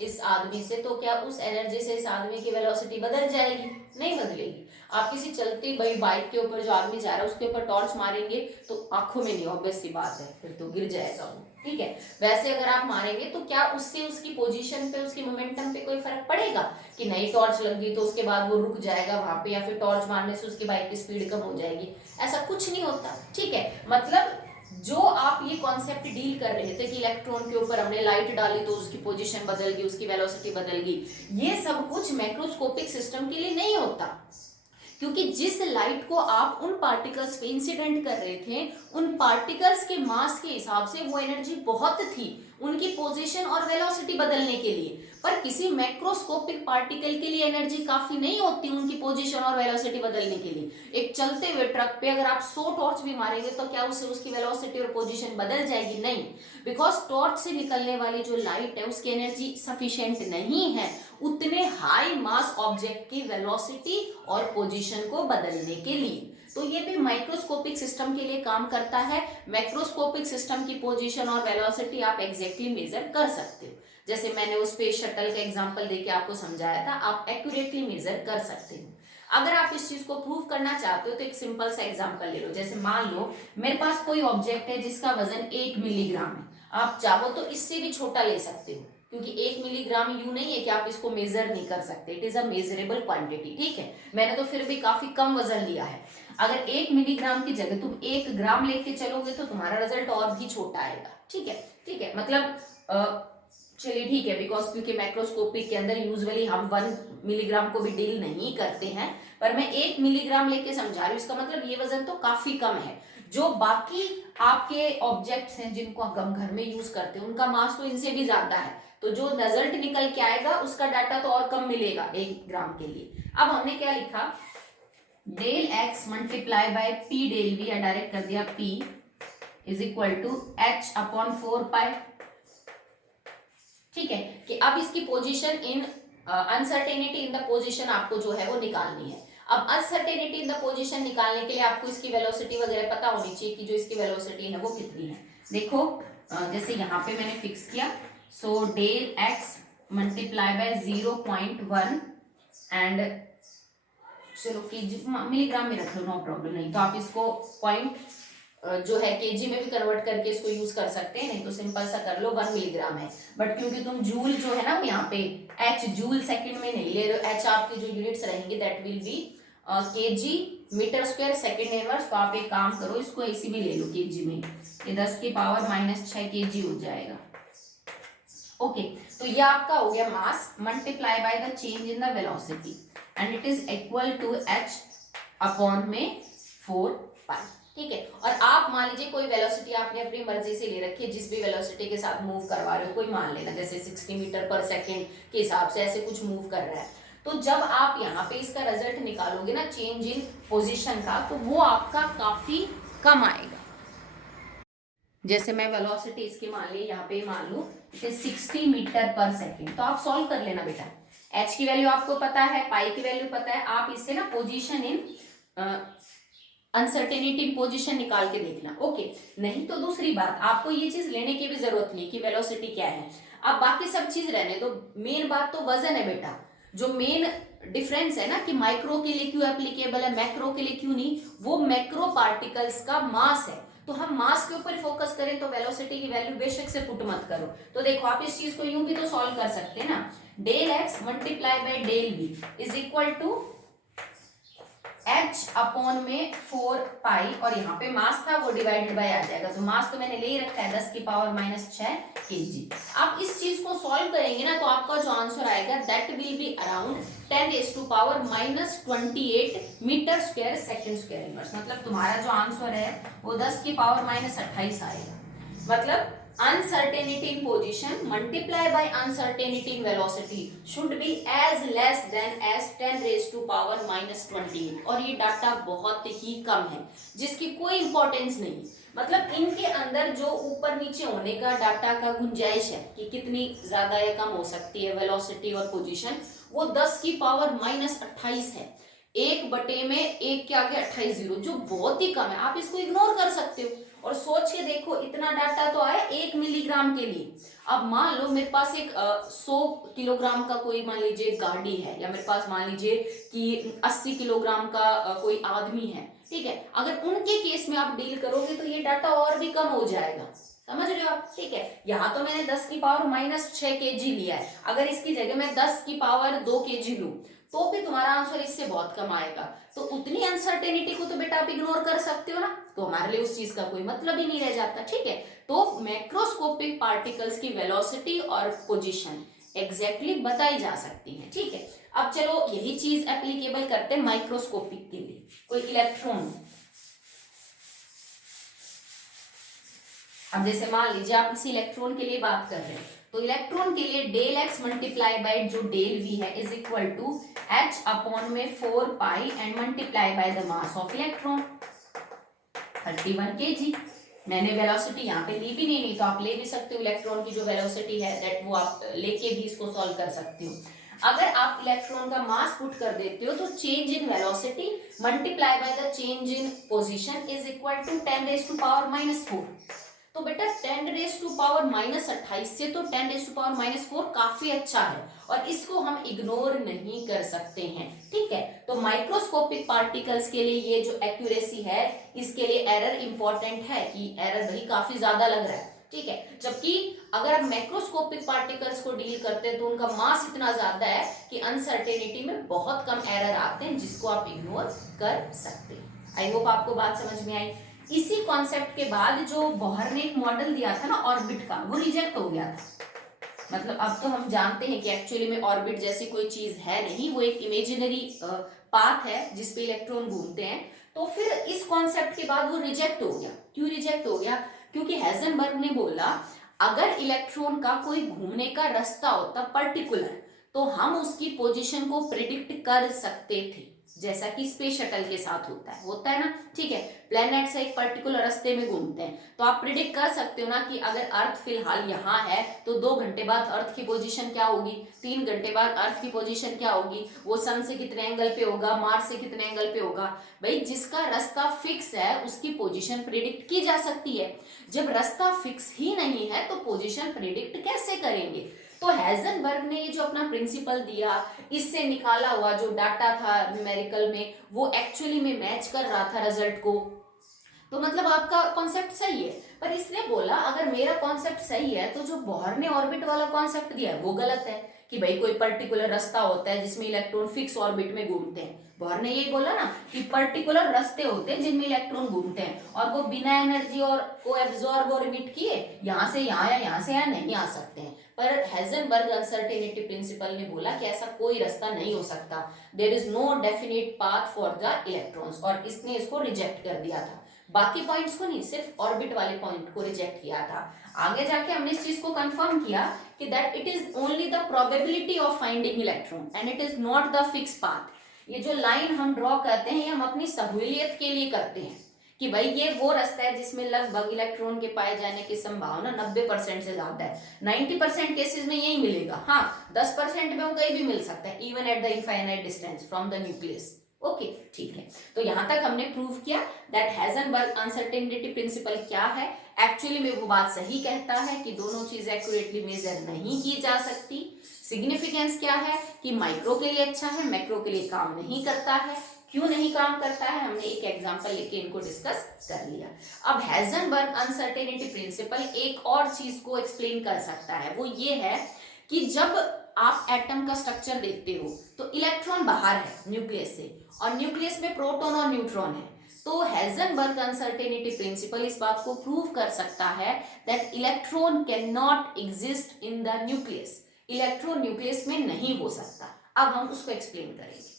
इस आदमी से, तो क्या उस एनर्जी से इस आदमी की वेलोसिटी बदल जाएगी? नहीं बदलेगी। आप किसी चलती भाई बाइक के ऊपर जो आदमी जा रहा है उसके ऊपर टॉर्च मारेंगे तो आंखों में नहीं, ऑब्वियस सी बात है, फिर तो गिर जाएगा वो, ठीक है। वैसे अगर आप मारेंगे तो क्या उससे उसकी पोजीशन पे, उसकी मोमेंटम पे कोई फर्क पड़ेगा कि नहीं टॉर्च लग गई तो उसके बाद वो रुक जाएगा वहां पे, या फिर टॉर्च मारने से उसकी बाइक की स्पीड कम हो जाएगी? ऐसा कुछ नहीं होता, ठीक है। मतलब जो आप ये कॉन्सेप्ट डील कर रहे थे कि इलेक्ट्रॉन के ऊपर हमने लाइट डाली तो उसकी पोजीशन बदल गई, उसकी वेलोसिटी बदल गई, ये सब कुछ मैक्रोस्कोपिक सिस्टम के लिए नहीं होता, क्योंकि जिस लाइट को आप उन पार्टिकल्स पे इंसिडेंट कर रहे थे, उन पार्टिकल्स के मास के हिसाब से वो एनर्जी बहुत थी उनकी पोजीशन और वेलोसिटी बदलने के लिए, पर किसी मैक्रोस्कोपिक पार्टिकल के लिए एनर्जी काफी नहीं होती उनकी पोजीशन और वेलोसिटी बदलने के लिए। एक चलते हुए ट्रक पे अगर आप 100 टॉर्च भी मारेंगे तो क्या उससे उसकी वेलोसिटी और पोजीशन बदल जाएगी? नहीं, बिकॉज टॉर्च से निकलने वाली जो लाइट है उसकी एनर्जी सफिशिएंट नहीं है उतने हाई मास ऑब्जेक्ट की वेलोसिटी और पोजीशन को बदलने के लिए। तो ये भी माइक्रोस्कोपिक सिस्टम के लिए काम करता है। मैक्रोस्कोपिक सिस्टम की पोजीशन और वेलोसिटी आप एग्जैक्टली मेजर कर सकते हो, जैसे मैंने उस स्पेस शटल का एग्जांपल देके आपको समझाया था, आप एक्यूरेटली मेजर कर सकते हो। अगर आप इस चीज को प्रूव करना चाहते हो तो एक सिंपल सा एग्जांपल ले लो, जैसे मान लो मेरे पास कोई ऑब्जेक्ट है जिसका वजन 1 मिलीग्राम है, आप चाहो तो इससे भी छोटा ले सकते हो, क्योंकि 1 मिलीग्राम यूं नहीं है कि आप इसको मेजर नहीं कर सकते, it is a measurable quantity, ठीक है। मैंने तो फिर भी काफी कम वजन लिया है। अगर 1 मिलीग्राम की जगह तुम 1 ग्राम लेके चलोगे तो तुम्हारा रिजल्ट और भी छोटा आएगा, ठीक है, ठीक है। मतलब चलिए ठीक है, बिकॉज क्योंकि मैक्रोस्कोपिक के अंदर यूजुअली हम 1 मिलीग्राम को भी डील नहीं करते हैं, पर मैं 1 मिलीग्राम लेके समझा रही हूँ, इसका मतलब ये वजन तो काफी कम है। जो बाकी आपके ऑब्जेक्ट्स हैं जिनको हम घर में यूज करते हैं उनका मास तो इनसे भी ज्यादा है, तो जो रिजल्ट निकल के आएगा उसका डाटा तो और कम मिलेगा 1 ग्राम के लिए। अब हमने क्या लिखा, del x multiply by p del v, या डायरेक्ट कर दिया p is equal to H upon 4 pi, ठीक है। कि अब इसकी position in uncertainty in the position आपको जो है वो निकालनी है। अब अनसर्टेनिटी इन द पोजीशन निकालने के लिए आपको इसकी वेलोसिटी वगैरह पता होनी चाहिए कि जो इसकी वेलोसिटी है वो कितनी है। देखो जैसे यहाँ पे मैंने फिक्स किया, so del x multiply by 0.1 and चलो केजी मिलीग्राम में रख लो, नो प्रॉब्लम, नहीं तो आप इसको पॉइंट जो है केजी में भी कन्वर्ट करके इसको यूज कर सकते हैं, नहीं तो सिंपल सा कर लो 1 मिलीग्राम है, बट क्योंकि तुम जूल जो है ना यहाँ पे एच जूल सेकंड में नहीं ले रहे हो, एच आपकी जो यूनिट्स रहेंगे that will be KG metre square second inverse, तो आप एक काम करो इसको ऐसी भी ले लो केजी में, ये 10 की पावर -6 केजी हो जाएगा। ओके, तो ये आपका हो गया mass multiply by the change in the velocity and it is equal to H upon में 4 पाई, ठीक है। और आप मान लीजिए कोई वेलोसिटी आपने अपनी मर्जी से ले रखी है, जिस भी वेलोसिटी के साथ मूव करवा रहे हो, कोई मान लेना जैसे 60 मीटर पर सेकेंड के हिसाब से ऐसे कुछ मूव कर रहा है, तो जब आप यहाँ पे इसका रिजल्ट निकालोगे ना चेंज इन पोजीशन का, तो वो आपका काफी कम आएगा। जैसे मैं वेलोसिटी इसकी मान ली, यहाँ पे मान लू इसे 60 मीटर पर सेकेंड, तो आप सॉल्व कर लेना बेटा, एच की वैल्यू आपको पता है, पाई की वैल्यू पता है, आप इससे ना पोजीशन इन अनसर्टेनिटी पोजीशन निकाल के देखना। ओके, नहीं तो दूसरी बात आपको ये चीज लेने की भी जरूरत नहीं कि वेलोसिटी क्या है, अब बाकी सब चीज रहने तो, मेन बात तो वजन है बेटा। जो मेन डिफरेंस है ना कि माइक्रो के लिए क्यों एप्लीकेबल है, मैक्रो के लिए क्यों नहीं, वो मैक्रो पार्टिकल्स का मास है, तो हम मास के ऊपर फोकस करें तो वेलोसिटी की वैल्यू बेशक से पुट मत करो। तो देखो आप इस चीज को यूं भी तो सॉल्व कर सकते हैं ना, del x multiply by del v is equal to h upon में 4 पाई, और यहाँ पे मास था वो डिवाइडेड बाय आ जाएगा, तो मास तो मैंने ले ही रखा है 10 की पावर -6 kg। आप इस चीज को सॉल्व करेंगे ना तो आपका जो आंसर आएगा that will be around 10⁻⁻28 metre square second square inverse. मतलब तुम्हारा जो आंसर है वो 10 की पावर -28 आएगा। मतलब uncertainty in position multiply by uncertainty in velocity should be as less than as 10⁻⁻28। और ये डाटा बहुत ही कम है जिसकी कोई इंपॉर्टेंस नहीं। मतलब इनके अंदर जो ऊपर नीचे होने का डाटा का गुंजाइश है कि कितनी ज्यादा या कम हो सकती है वेलोसिटी और पोजीशन, वो 10 की पावर -28 है। 1/में 1 के आगे 28 जीरो, जो बहुत ही कम है। आप इसको इग्नोर कर सकते हो और सोच के देखो इतना डाटा तो आया 1 मिलीग्राम के लिए। अब मान लो मेरे पास एक 100 किलोग्राम का कोई मान लीजिए गाड़ी है, या मेरे पास मान लीजिए कि 80 किलोग्राम का कोई आदमी है, ठीक है। अगर उनके केस में आप डील करोगे तो ये डाटा और भी कम हो जाएगा, समझ रहे हो आप, ठीक है। यहाँ तो मैंने 10 की पावर -6 kg लिया है, अगर इसकी जगह मैं 10 की पावर 2 kg लूं तो भी तुम्हारा आंसर इससे बहुत कम आएगा। तो उतनी अनसर्टेनिटी को तो बेटा आप इग्नोर कर सकते हो ना, तो हमारे लिए उस चीज का कोई मतलब ही नहीं रह जाता, ठीक है। तो मैक्रोस्कोपिक पार्टिकल्स की वेलोसिटी और पोजीशन एग्जैक्टली बताई जा सकती है, ठीक है। अब चलो यही चीज एप्लीकेबल करते हैं माइक्रोस्कोपिक के लिए। कोई इलेक्ट्रॉन, अब जैसे मान लीजिए आप इसी इलेक्ट्रॉन के लिए बात कर रहे हैं, तो इलेक्ट्रॉन के लिए डेल एक्स मल्टीप्लाई बाय जो डेल वी है is equal to h upon में 4 pi and multiply by the mass of electron 31 kg। मैंने वेलोसिटी यहाँ पे ली भी नहीं तो आप ले भी सकते हो इलेक्ट्रॉन की जो वेलोसिटी है दैट, वो आप लेके भी इसको सॉल्व कर सकते हो। अगर आप इलेक्ट्रॉन का मास पुट कर देते हो तो change in velocity multiply by the change in position is equal to 10⁻⁻4। तो बेटा 10⁻⁻28 से तो 10⁻⁻4 काफी अच्छा है और इसको हम इग्नोर नहीं कर सकते हैं, ठीक है। तो माइक्रोस्कोपिक पार्टिकल्स के लिए ये जो एक्यूरेसी है इसके लिए एरर इंपॉर्टेंट है कि एरर भाई काफी ज्यादा लग रहा है, ठीक है। जबकि अगर आप मैक्रोस्कोपिक पार्टिकल्स को डील करते हैं तो उनका मास इतना ज्यादा है कि अनसर्टेनिटी में बहुत कम एरर आते हैं जिसको आप इग्नोर कर सकते हैं। आई होप आपको बात समझ में आई। इसी कॉन्सेप्ट के बाद जो बोहर ने एक मॉडल दिया था ना ऑर्बिट का, वो रिजेक्ट हो गया था। मतलब अब तो हम जानते हैं कि एक्चुअली में ऑर्बिट जैसी कोई चीज है नहीं, वो एक इमेजिनरी पाथ है जिसपे इलेक्ट्रॉन घूमते हैं। तो फिर इस कॉन्सेप्ट के बाद वो रिजेक्ट हो गया। क्यों रिजेक्ट हो गया? क्योंकि हेजनबर्ग ने बोला अगर इलेक्ट्रॉन का कोई घूमने का रास्ता होता पर्टिकुलर तो हम उसकी पोजीशन को प्रिडिक्ट कर सकते थे, जैसा कि स्पेस शटल के साथ होता है ना, ठीक है। प्लैनेट से एक पर्टिकुलर रास्ते में घूमते हैं तो आप प्रिडिक्ट कर सकते हो ना कि अगर अर्थ फिलहाल यहाँ है तो 2 घंटे बाद अर्थ की पोजीशन क्या होगी, 3 घंटे बाद अर्थ की पोजीशन क्या होगी, वो सन से कितने एंगल पे होगा, मार्स से कितने एंगल पे होगा। भाई जिसका रास्ता फिक्स है उसकी पोजीशन प्रिडिक्ट की जा सकती है। जब रास्ता फिक्स ही नहीं है तो पोजीशन प्रिडिक्ट कैसे करेंगे? तो हेजनबर्ग ने ये जो अपना प्रिंसिपल दिया, इससे निकाला हुआ जो डाटा था न्यूमेरिकल में वो एक्चुअली में मैच कर रहा था रिजल्ट को। तो मतलब आपका कॉन्सेप्ट सही है, पर इसने बोला अगर मेरा कॉन्सेप्ट सही है तो जो बोहर ने ऑर्बिट वाला कॉन्सेप्ट दिया है वो गलत है कि भाई कोई पर्टिकुलर रास्ता होता है जिसमें इलेक्ट्रॉन फिक्स ऑर्बिट में घूमते हैं। बोहर ने यही बोला ना कि पर्टिकुलर रास्ते होते हैं जिनमें इलेक्ट्रॉन घूमते हैं और वो बिना एनर्जी और को एब्जॉर्ब और इमिट किए यहाँ से यहाँ या यहाँ से यहाँ नहीं आ सकते हैं। पर हेजनबर्ग अनसर्टेनिटी प्रिंसिपल ने बोला कि ऐसा कोई रास्ता नहीं हो सकता, there is no definite path for the electrons, और इसने इसको रिजेक्ट कर दिया था। बाकी पॉइंट्स को नहीं, सिर्फ ऑर्बिट वाले पॉइंट को रिजेक्ट किया था। आगे जाके हमने इस चीज को कंफर्म किया कि that it is only the probability of finding electron and it is not the fix path. ये जो लाइन हम ड्रॉ करते हैं ये हम अपनी सहूलियत के लिए करते हैं कि भाई ये वो रास्ता है जिसमें लगभग इलेक्ट्रॉन के पाए जाने की संभावना 90% से ज्यादा है। 90% केसेस में यही मिलेगा, हाँ 10% में वो कहीं भी मिल सकता है, even at the infinite distance from the nucleus. Okay ठीक है, तो यहां तक हमने प्रूव किया दैट हेजनबर्ग अनसर्टेनिटी प्रिंसिपल क्या है। एक्चुअली में वो बात सही कहता है कि दोनों चीज एक्यूरेटली मेजर नहीं की जा सकती। सिग्निफिकेंस क्या है कि माइक्रो के लिए अच्छा है, मैक्रो के लिए काम नहीं करता है। क्यों नहीं काम करता है हमने एक एग्जांपल लेके इनको डिस्कस कर लिया। अब हेजनबर्ग अनसर्टेनिटी प्रिंसिपल एक और चीज को एक्सप्लेन कर सकता है, वो ये है कि जब आप एटम का स्ट्रक्चर देखते हो तो इलेक्ट्रॉन बाहर है न्यूक्लियस से और न्यूक्लियस में प्रोटॉन और न्यूट्रॉन है। तो हेजनबर्ग अनसर्टेनिटी प्रिंसिपल इस बात को प्रूव कर सकता है that electron can not exist in the nucleus. Electron nucleus में नहीं हो सकता। अब हम उसको एक्सप्लेन करेंगे।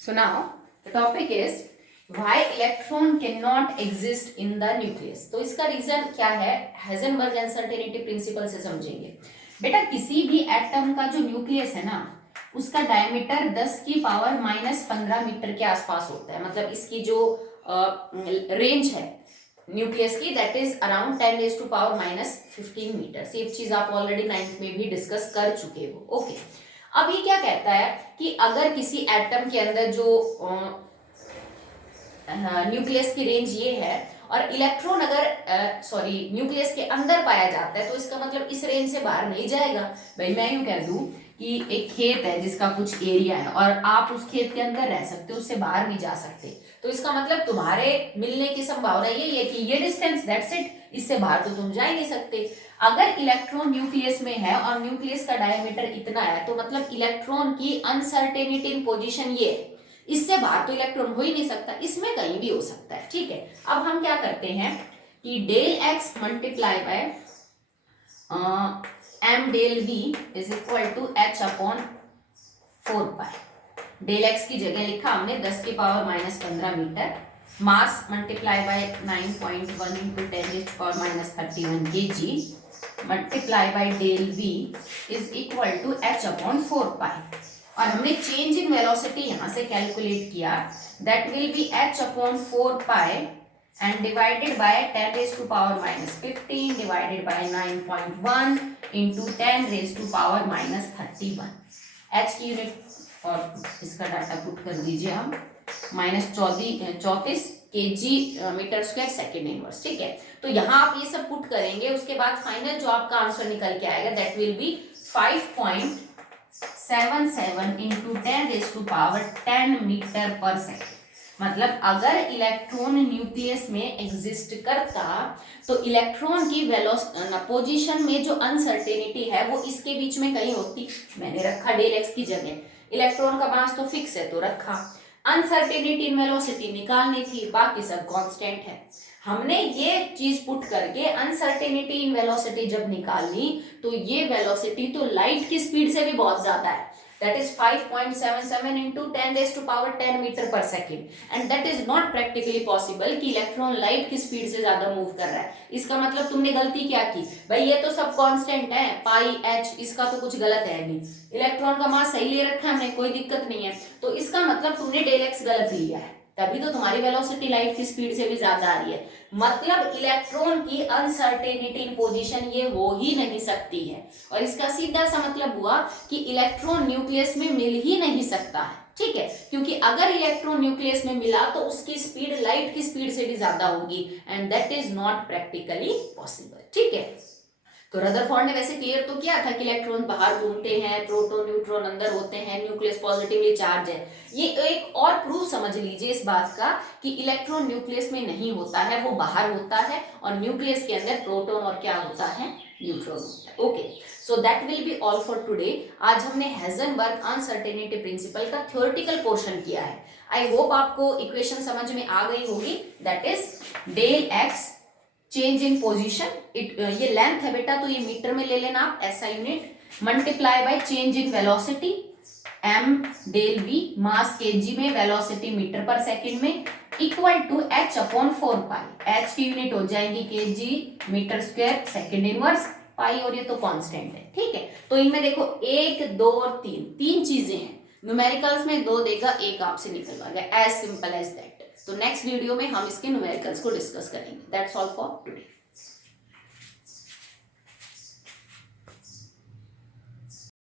So now the topic is why electron cannot exist in the nucleus। तो इसका रीजन क्या है, हेजनबर्ग अनसर्टेनिटी प्रिंसिपल से समझेंगे। बेटा किसी भी एटम का जो न्यूक्लियस है ना, उसका डायमीटर 10 की पावर -15 मीटर के आसपास होता है। मतलब इसकी जो रेंज है न्यूक्लियस की, that is around 10 raise to power -15 metre. ये चीज आप ऑलरेडी 9th में भी डिस्कस कर चुके हो। ओके, अब ये क्या कहता है कि अगर किसी एटम के अंदर जो न्यूक्लियस की रेंज ये है और इलेक्ट्रॉन अगर न्यूक्लियस के अंदर पाया जाता है तो इसका मतलब इस रेंज से बाहर नहीं जाएगा। भाई मैं यूं कह दूं कि एक खेत है जिसका कुछ एरिया है और आप उस खेत के अंदर रह सकते हो, उससे बाहर नहीं जा सकते, तो इसका मतलब तुम्हारे मिलने की संभावना यही है कि ये डिस्टेंस, दैट्स इट, इससे बाहर तो तुम जा ही नहीं सकते। अगर इलेक्ट्रॉन न्यूक्लियस में है और न्यूक्लियस का डायमीटर इतना है तो मतलब इलेक्ट्रॉन की अनसर्टेनिटी इन पोजीशन ये है, इससे बाहर तो इलेक्ट्रॉन हो ही नहीं सकता, इसमें कहीं भी हो सकता है। ठीक है, अब हम क्या करते हैं कि del x multiply by m del v is equal to H upon 4 pi. Del x की जगह लिखा हमने 10 की power -15 metre, mass multiply by 9.1 into 10 raise to power -31 kg multiply by del v is equal to H upon 4 pi. और हमने change in velocity यहां से calculate किया, that will be h upon 4 pi and divided bye 10 raise to power -15 divided by 9.1 into 10 raise to power -31। h की unit और इसका data put कर दीजिए हम, -34 kg metre square second inverse. ठीक है, तो यहाँ आप ये सब पुट करेंगे, उसके बाद फाइनल जो आपका आंसर निकल के आएगा that will be 5.77 into 10 raise to power 10 metre पर सेकेंड। मतलब अगर इलेक्ट्रॉन न्यूक्लियस में एग्जिस्ट करता तो इलेक्ट्रॉन की पोजीशन में जो अनसर्टेनिटी है वो इसके बीच में कहीं होती। मैंने रखा डेल एक्स की जगह, इलेक्ट्रॉन का मास तो फिक्स है तो रखा, अनसर्टेनिटी इन वेलोसिटी निकालनी थी, बाकी सब कांस्टेंट है। हमने ये चीज पुट करके अनसर्टेनिटी इन वेलोसिटी जब निकालनी तो ये वेलोसिटी तो लाइट की स्पीड से भी बहुत ज्यादा है, that is 5.77 into 10 raised to power 10 metre पर second, and that is not practically possible कि इलेक्ट्रॉन लाइट की स्पीड से ज्यादा मूव कर रहा है। इसका मतलब तुमने गलती क्या की भाई, ये तो सब कांस्टेंट है, पाई एच, इसका तो कुछ गलत है नहीं, इलेक्ट्रॉन का मास सही ले रखा है हमने, कोई दिक्कत नहीं है, तो इसका मतलब तुमने डेल एक्स गलत लिया है, तभी तो तुम्हारी वेलोसिटी लाइट की स्पीड से भी ज्यादा आ रही है। मतलब इलेक्ट्रॉन की अनसर्टेनिटी इन पोजीशन ये हो ही नहीं सकती है, और इसका सीधा सा मतलब हुआ कि इलेक्ट्रॉन न्यूक्लियस में मिल ही नहीं सकता है। ठीक है, क्योंकि अगर इलेक्ट्रॉन न्यूक्लियस में मिला तो उसकी स्पीड लाइट की स्पीड से भी ज्यादा होगी, and that is not practically possible. ठीक है, तो रदरफोर्ड ने वैसे क्लियर तो किया था कि इलेक्ट्रॉन बाहर घूमते हैं, प्रोटॉन न्यूट्रॉन अंदर होते हैं, न्यूक्लियस पॉजिटिवली चार्ज है। ये एक और प्रूफ समझ लीजिए इस बात का कि इलेक्ट्रॉन न्यूक्लियस में नहीं होता है, वो बाहर होता है, और न्यूक्लियस के अंदर प्रोटॉन और क्या होता है, न्यूट्रॉन होता है। Okay, so that will be all for today. आज हमने हेजनबर्ग अनसर्टेनिटी प्रिंसिपल का थ्योरेटिकल पोर्शन किया है। आई होप आपको इक्वेशन समझ में आ गई होगी, that is del x change in position, ये लेंथ है बेटा तो ये मीटर में ले लेना आप, ऐसा unit, multiply by change in velocity m del v, mass kg में, वेलोसिटी मीटर पर सेकंड में, equal to h upon 4 pi. h की यूनिट हो जाएंगी kg metre square second inverse, pi, और ये तो कांस्टेंट है। ठीक है, तो इनमें देखो 1 2 और 3 चीजें हैं, न्यूमेरिकल्स में 2 देगा, 1 आपसे निकलवा गया, एज सिंपल एज दैट। तो नेक्स्ट वीडियो में हम इसके न्यूमेरिकल्स को डिस्कस करेंगे। That's all for today.